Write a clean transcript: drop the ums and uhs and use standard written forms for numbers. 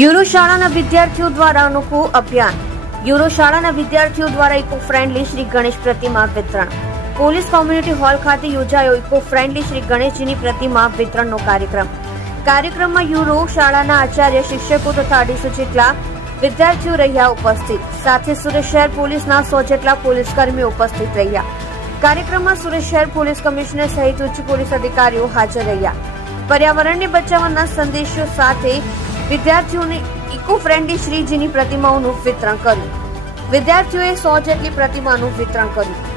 Euro શાળાના વિદ્યાર્થીઓ દ્વારા અનોખું અભિયાન. યુરો શાળાના વિદ્યાર્થીઓ દ્વારા ઇકો ફ્રેન્ડલી શ્રી ગણેશ પ્રતિમા વિતરણ. પોલીસ કોમ્યુનિટી હોલ ખાતે યોજાયો ઇકો ફ્રેન્ડલી શ્રી ગણેશજીની પ્રતિમા વિતરણનો કાર્યક્રમ. કાર્યક્રમમાં યુરો શાળાના આચાર્ય, શિક્ષકો તથા 250 જેટલા વિદ્યાર્થીઓ રહ્યા ઉપસ્થિત. સાથે સુરત શહેર પોલીસના 100 જેટલા પોલીસ કર્મીઓ ઉપસ્થિત રહ્યા. કાર્યક્રમમાં સુરત શહેર પોલીસ કમિશનર સહિત ઉચ્ચ પોલીસ અધિકારીઓ હાજર રહ્યા. પર્યાવરણને બચાવવાના સંદેશો સાથે વિદ્યાર્થીઓને ઇકો ફ્રેન્ડલી શ્રીજીની પ્રતિમાઓનું વિતરણ કર્યું. વિદ્યાર્થીઓએ 100 જેટલી પ્રતિમાનું વિતરણ કર્યું.